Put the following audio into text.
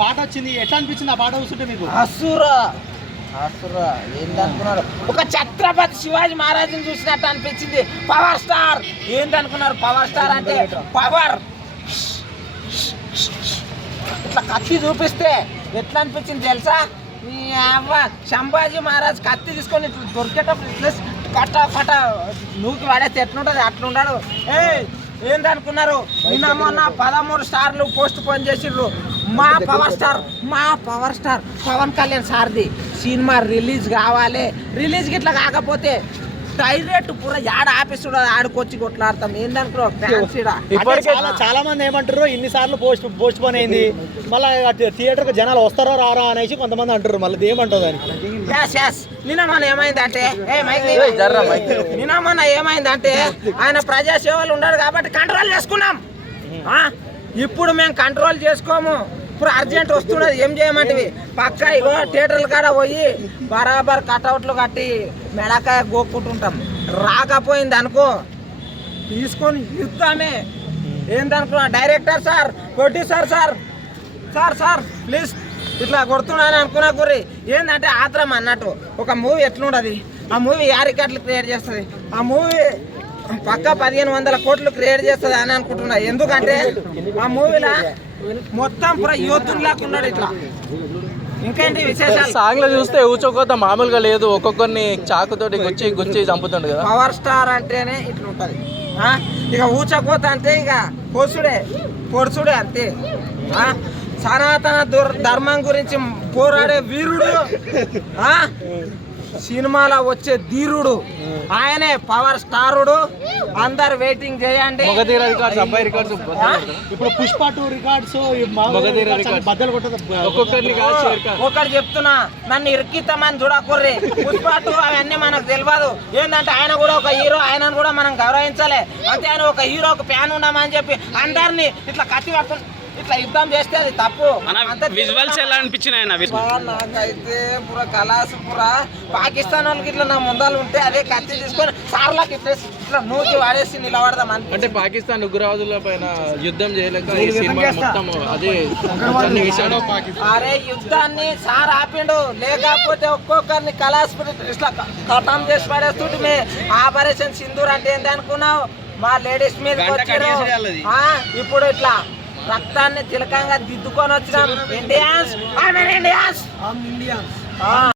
పాట వచ్చింది, ఎట్లా అనిపించింది ఆ పాట చూస్తుంటే మీకు? అసురా అసురా ఏందనుకున్నారు? ఒక ఛత్రపతి శివాజీ మహారాజుని చూసినట్టు అనిపించింది. పవర్ స్టార్ ఏందనుకున్నారు? పవర్ స్టార్ అంటే పవర్. ఇట్లా కత్తి చూపిస్తే ఎట్లా అనిపించింది తెలుసా? మీ అవ్వ సంభాజీ మహారాజ్ కత్తి తీసుకొని ఇట్లా దొరికేటప్పుడు ఇట్లా కట్ట కట్ట నూకి వాడేస్తే ఎట్లుంటుంది అట్లుంటాడు. ఏందనుకున్నారు? నిన్న మొన్న 13 స్టార్లు పోస్ట్ పోన్ చేసిర్రు. మా పవర్ స్టార్ పవన్ కళ్యాణ్ సార్ది సినిమా రిలీజ్ కావాలి. రిలీజ్కి ఇట్లా కాకపోతే డైరెక్ట్ పూర యాడ ఆఫీస్ ఆడుకొచ్చి కొట్లాడతాం. ఏందనుకున్నావు? చాలా మంది ఏమంటారు, ఇన్నిసార్లు పోస్ట్ పోన్ అయింది, మళ్ళీ థియేటర్ కు జనాలు వస్తారో రారా అనేసి కొంతమంది అంటారు. మళ్ళీ ఏమంటారు దానికి? నిన్న మొన్న ఏమైందంటే ఆయన ప్రజాసేవలు ఉన్నాడు కాబట్టి కంట్రోల్ చేసుకున్నాం. ఇప్పుడు మేము కంట్రోల్ చేసుకోము. ఇప్పుడు అర్జెంట్ వస్తున్నది, ఏం చేయమంటివి? పక్క ఇగో థియేటర్ల కాడ పోయి బరాబర్ కట్అవుట్లు కట్టి మెడకాయ గోక్కుంటుంటాం. రాకపోయింది అనుకో తీసుకొని యుద్ధామే. ఏందనుకున్నా? Director sir, producer sir please ఇట్లా కొడుతున్నాను అనుకున్నా గురి ఏంటంటే ఆత్రం అన్నట్టు. ఒక మూవీ ఎట్లుండదు, ఆ మూవీ 5 రికార్డులు క్రియేట్ చేస్తుంది. ఆ మూవీ పక్క 1500 కోట్లు క్రియేట్ చేస్తుంది అని అనుకుంటున్నా. ఎందుకంటే ఆ మూవీలో మొత్తం పురా యూత్లాగా ఉన్నాడు. ఇట్లా ఇంకేంటి విశేషాలు? సాంగ్ లో చూస్తే ఊచకోత మామూలుగా లేదు, ఒక్కొక్కరిని చాకుతోటి గుచ్చి చంపుతుండు కదా. పవర్ స్టార్ అంటేనే ఇట్లా ఉంటది. ఇక ఊచకోత అంటే ఇక పొడుచుడే అంతే. సనాతన ధర్మం గురించి పోరాడే వీరుడు, సినిమాలో వచ్చే ధీరుడు ఆయనే పవర్ స్టారుడు. అందరు వెయిటింగ్ చేయండి. ఇప్పుడు పుష్ప 2 రికార్డ్స్ ఒకటి చెప్తున్నా, నన్ను ఇరికిస్తామని చూడకుర్రి. పుష్ప 2 అవన్నీ మనకు తెలియదు. ఏంటంటే ఆయన కూడా ఒక హీరో, ఆయనను కూడా మనం గౌరవించాలి. అంతే ఆయన ఒక హీరోకి ఫ్యాన్ ఉన్నామని చెప్పి అందరినీ ఇట్లా కత్తి పట్టుకుని ఇట్లా యుద్ధం చేస్తే అది తప్పు. విజువల్స్ ఎలా అనిపించినాయి? నాకైతే పురా కలాసు పురా పాకిస్తాన్ వాళ్ళకి ఇట్లా నా ముందాలు ఉంటే అదే కత్తి తీసుకొని సార్లకి ఇట్లా నూకి వాడేసి నిలబడదాం అంటే పాకిస్తాన్ ఉగ్రవాదుల పైన యుద్ధం చేయలేక ఈ సినిమా మొత్తం అదే అరే యుద్ధాన్ని సార్ ఆపిండు, లేకపోతే ఒక్కొక్కరిని కలాసు ఇట్లా కథం చేసి పడేస్తుంటే. ఆపరేషన్ సింధూర్ అంటే ఏంటి అనుకున్నావు? మా లేడీస్ మీద వచ్చారు. ఇప్పుడు ఇట్లా రక్తాన్ని తిలకంగా దిద్దుకొని వచ్చినాం. ఇండియన్స్